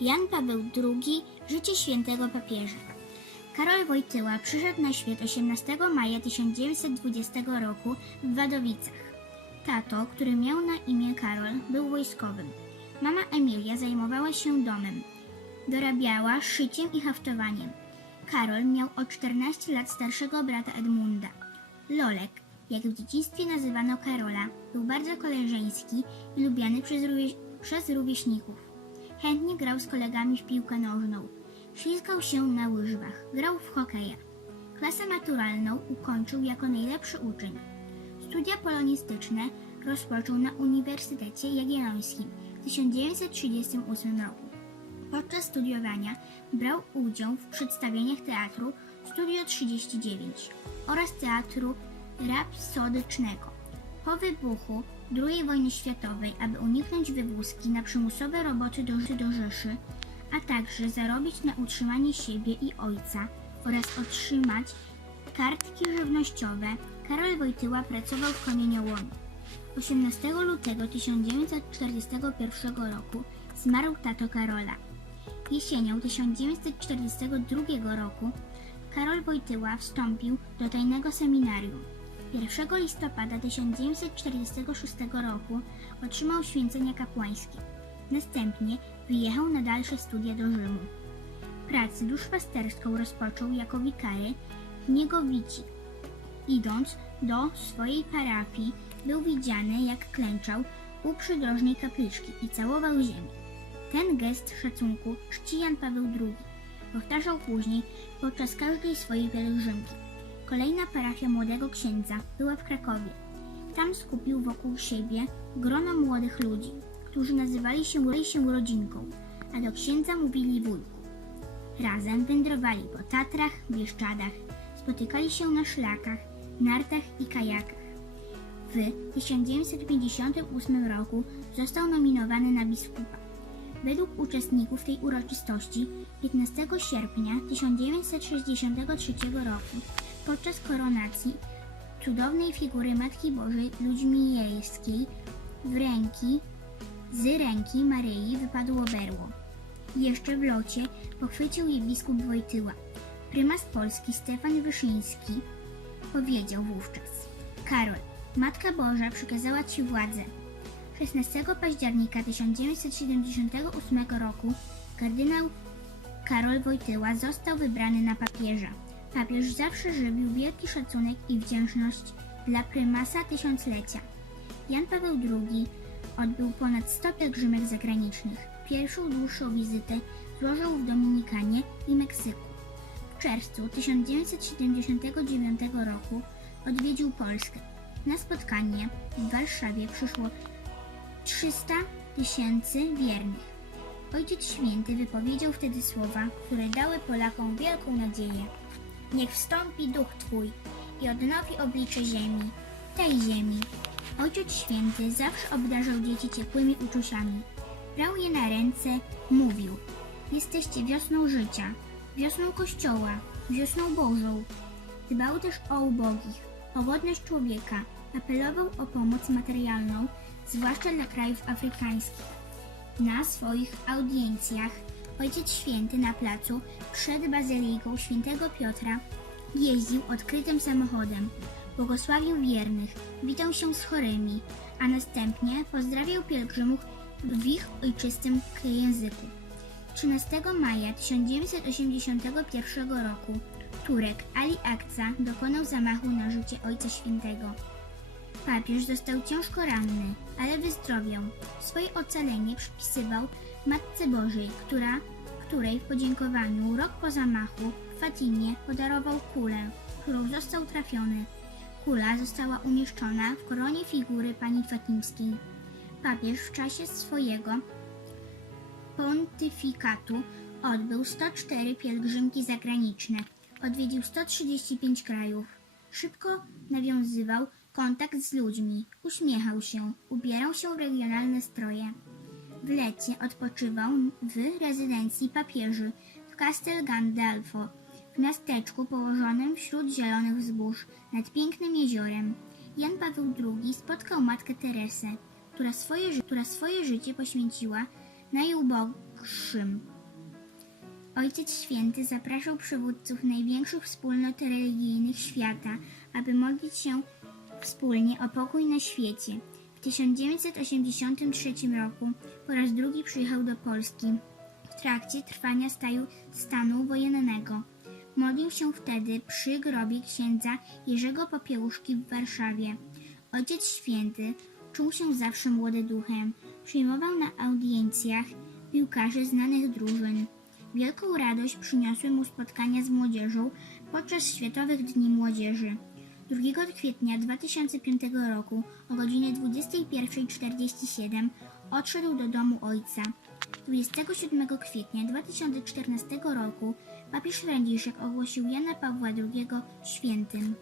Jan Paweł II Życie świętego papieża Karol Wojtyła przyszedł na świat 18 maja 1920 roku w Wadowicach. Tato, który miał na imię Karol, był wojskowym. Mama Emilia zajmowała się domem. Dorabiała szyciem i haftowaniem. Karol miał o 14 lat starszego brata Edmunda. Lolek, jak w dzieciństwie nazywano Karola, był bardzo koleżeński i lubiany przez, rówieś- przez rówieśników. Chętnie grał z kolegami w piłkę nożną. Ślizgał się na łyżwach, grał w hokeja. Klasę maturalną ukończył jako najlepszy uczeń. Studia polonistyczne rozpoczął na Uniwersytecie Jagiellońskim w 1938 roku. Podczas studiowania brał udział w przedstawieniach teatru Studio 39 oraz teatru rapsodycznego. Po wybuchu II wojny światowej, aby uniknąć wywózki na przymusowe roboty do, do Rzeszy, a także zarobić na utrzymanie siebie i ojca oraz otrzymać kartki żywnościowe, Karol Wojtyła pracował w kamieniołomie. 18 lutego 1941 roku zmarł tato Karola. Jesienią 1942 roku Karol Wojtyła wstąpił do tajnego seminarium. 1 listopada 1946 roku otrzymał święcenia kapłańskie. Następnie wyjechał na dalsze studia do Rzymu. Pracę duszpasterską rozpoczął jako wikary w Niegowici. Idąc do swojej parafii, był widziany jak klęczał u przydrożnej kapliczki i całował ziemię. Ten gest szacunku czci Jan Paweł II. Powtarzał później podczas każdej swojej pielgrzymki. Kolejna parafia młodego księdza była w Krakowie. Tam skupił wokół siebie grono młodych ludzi, którzy nazywali się, się rodzinką, a do księdza mówili wujku. Razem wędrowali po Tatrach, Bieszczadach, spotykali się na szlakach, nartach i kajakach. W 1958 roku został nominowany na biskupa. Według uczestników tej uroczystości 15 sierpnia 1963 roku podczas koronacji cudownej figury Matki Bożej Ludźmiejskiej w ręki, z ręki Maryi wypadło berło. Jeszcze w locie pochwycił je biskup Wojtyła. Prymas Polski Stefan Wyszyński powiedział wówczas Karol, Matka Boża przykazała Ci władzę. 16 października 1978 roku kardynał Karol Wojtyła został wybrany na papieża. Papież zawsze żywił wielki szacunek i wdzięczność dla prymasa tysiąclecia. Jan Paweł II odbył ponad 100 pielgrzymek zagranicznych. Pierwszą dłuższą wizytę złożył w Dominikanie i Meksyku. W czerwcu 1979 roku odwiedził Polskę. Na spotkanie w Warszawie przyszło 300 tysięcy wiernych. Ojciec Święty wypowiedział wtedy słowa, które dały Polakom wielką nadzieję. Niech wstąpi duch Twój i odnowi oblicze ziemi, tej ziemi. Ojciec Święty zawsze obdarzał dzieci ciepłymi uczuciami. Brał je na ręce, mówił: Jesteście wiosną życia, wiosną Kościoła, wiosną Bożą. Dbał też o ubogich, o godność człowieka, apelował o pomoc materialną, zwłaszcza dla krajów afrykańskich. Na swoich audiencjach Ojciec Święty na placu przed Bazyliką Świętego Piotra jeździł odkrytym samochodem, błogosławił wiernych, witał się z chorymi, a następnie pozdrawiał pielgrzymów w ich ojczystym języku. 13 maja 1981 roku Turek Ali Akca dokonał zamachu na życie Ojca Świętego. Papież został ciężko ranny, ale wyzdrowiał. Swoje ocalenie przypisywał Matce Bożej, która, której w podziękowaniu rok po zamachu w podarował kulę, którą został trafiony. Kula została umieszczona w koronie figury pani Fatimskiej. Papież w czasie swojego pontyfikatu odbył 104 pielgrzymki zagraniczne, odwiedził 135 krajów. Szybko nawiązywał kontakt z ludźmi, uśmiechał się, ubierał się w regionalne stroje. W lecie odpoczywał w rezydencji papieży w Castel Gandolfo, w miasteczku położonym wśród zielonych wzgórz nad pięknym jeziorem. Jan Paweł II spotkał matkę Teresę, która swoje, ży- która swoje życie poświęciła najuboższym. Ojciec Święty zapraszał przywódców największych wspólnot religijnych świata, aby modlić się wspólnie o pokój na świecie. W 1983 roku po raz drugi przyjechał do Polski w trakcie trwania staju, stanu wojennego. Modlił się wtedy przy grobie księdza Jerzego Popiełuszki w Warszawie. Ojciec Święty czuł się zawsze młody duchem. Przyjmował na audiencjach piłkarzy znanych drużyn. Wielką radość przyniosły mu spotkania z młodzieżą podczas Światowych Dni Młodzieży. 2 kwietnia 2005 roku o godzinie 21.47 odszedł do domu ojca. 27 kwietnia 2014 roku papież Franciszek ogłosił Jana Pawła II świętym.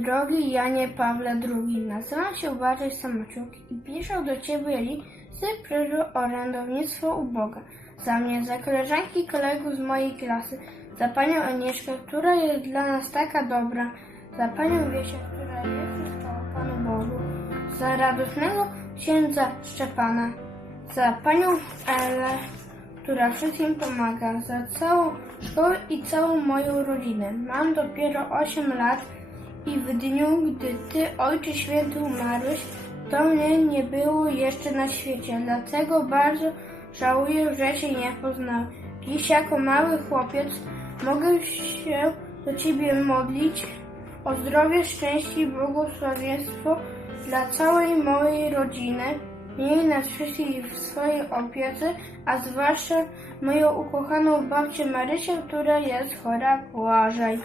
Drogi Janie Pawle II, nazywam się Błażej Samociuk i piszę do Ciebie listy prośby o orędownictwo u Boga. Za mnie, za koleżanki i kolegów z mojej klasy, za Panią Agnieszkę, która jest dla nas taka dobra, za Panią Wiesię, która jest chwała Panu Bogu, za radosnego księdza Szczepana, za Panią Elę, która wszystkim pomaga, za całą szkołę i całą moją rodzinę. Mam dopiero 8 lat i w dniu, gdy Ty, Ojcze Święty, umarłeś, to mnie nie było jeszcze na świecie, dlatego bardzo żałuję, że się nie poznałem. Dziś jako mały chłopiec mogę się do Ciebie modlić o zdrowie, szczęście i błogosławieństwo dla całej mojej rodziny. Miej nas wszystkich w swojej opiece, a zwłaszcza moją ukochaną babcię Marysię, która jest chora. Błażej.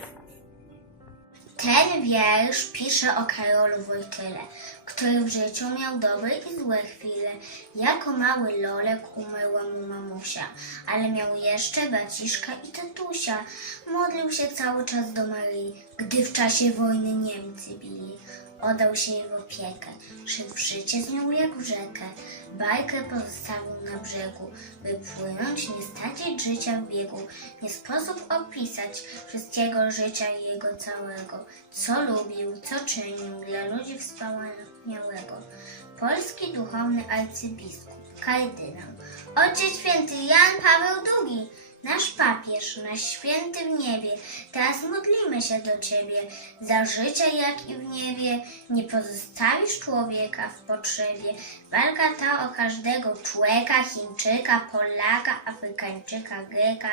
Ten wiersz pisze o Karolu Wojtyle, który w życiu miał dobre i złe chwile. Jako mały Lolek umarła mu mamusia, ale miał jeszcze braciszka i tatusia. Modlił się cały czas do Maryi, gdy w czasie wojny Niemcy bili. Oddał się jej w opiekę, szedł w życie z nią jak w rzekę. Bajkę pozostawił na brzegu, by płynąć, nie stracić życia w biegu. Nie sposób opisać wszystkiego życia jego całego, co lubił, co czynił dla ludzi wspaniałego. Polski duchowny arcybiskup, kardynał, Ojciec Święty Jan Paweł II, nasz papież, nasz święty w niebie, teraz modlimy się do Ciebie. Za życia jak i w niebie nie pozostawisz człowieka w potrzebie. Walka ta o każdego człowieka, Chińczyka, Polaka, Afrykańczyka, Greka.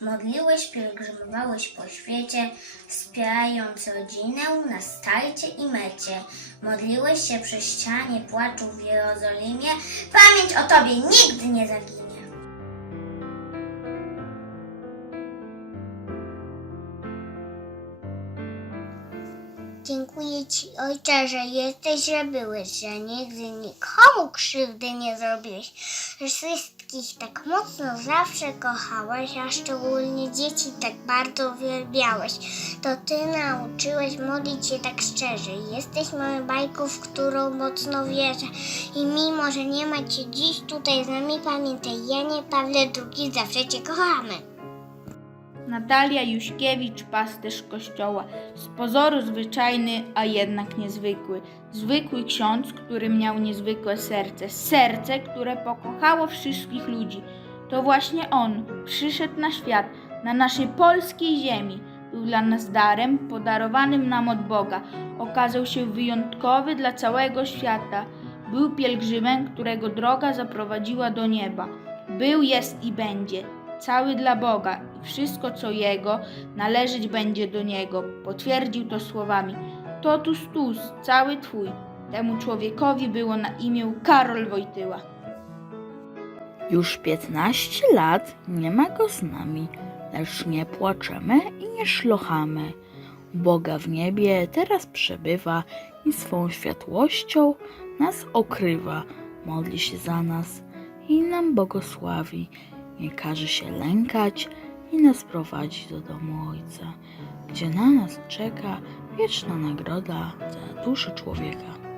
Modliłeś, pielgrzymowałeś po świecie, wspierając rodzinę na starcie i mecie. Modliłeś się przy ścianie płaczu w Jerozolimie. Pamięć o Tobie nigdy nie zaginie. Dziękuję Ci, Ojcze, że jesteś, że byłeś, że nigdy nikomu krzywdy nie zrobiłeś, że wszystkich tak mocno zawsze kochałeś, a szczególnie dzieci tak bardzo uwielbiałeś. To Ty nauczyłeś modlić się tak szczerze. Jesteś moją bajką, w którą mocno wierzę. I mimo, że nie ma Cię dziś tutaj z nami, pamiętaj, Janie Pawle II, zawsze Cię kochamy. Natalia Juśkiewicz, pasterz kościoła. Z pozoru zwyczajny, a jednak niezwykły. Zwykły ksiądz, który miał niezwykłe serce. Serce, które pokochało wszystkich ludzi. To właśnie on przyszedł na świat, na naszej polskiej ziemi. Był dla nas darem, podarowanym nam od Boga. Okazał się wyjątkowy dla całego świata. Był pielgrzymem, którego droga zaprowadziła do nieba. Był, jest i będzie cały dla Boga i wszystko, co Jego, należeć będzie do Niego. Potwierdził to słowami: Totus tus, cały Twój. Temu człowiekowi było na imię Karol Wojtyła. Już 15 lat nie ma go z nami, lecz nie płaczemy i nie szlochamy. Boga w niebie teraz przebywa i swą światłością nas okrywa, modli się za nas i nam błogosławi. Nie każe się lękać i nas prowadzi do domu Ojca, gdzie na nas czeka wieczna nagroda za duszę człowieka.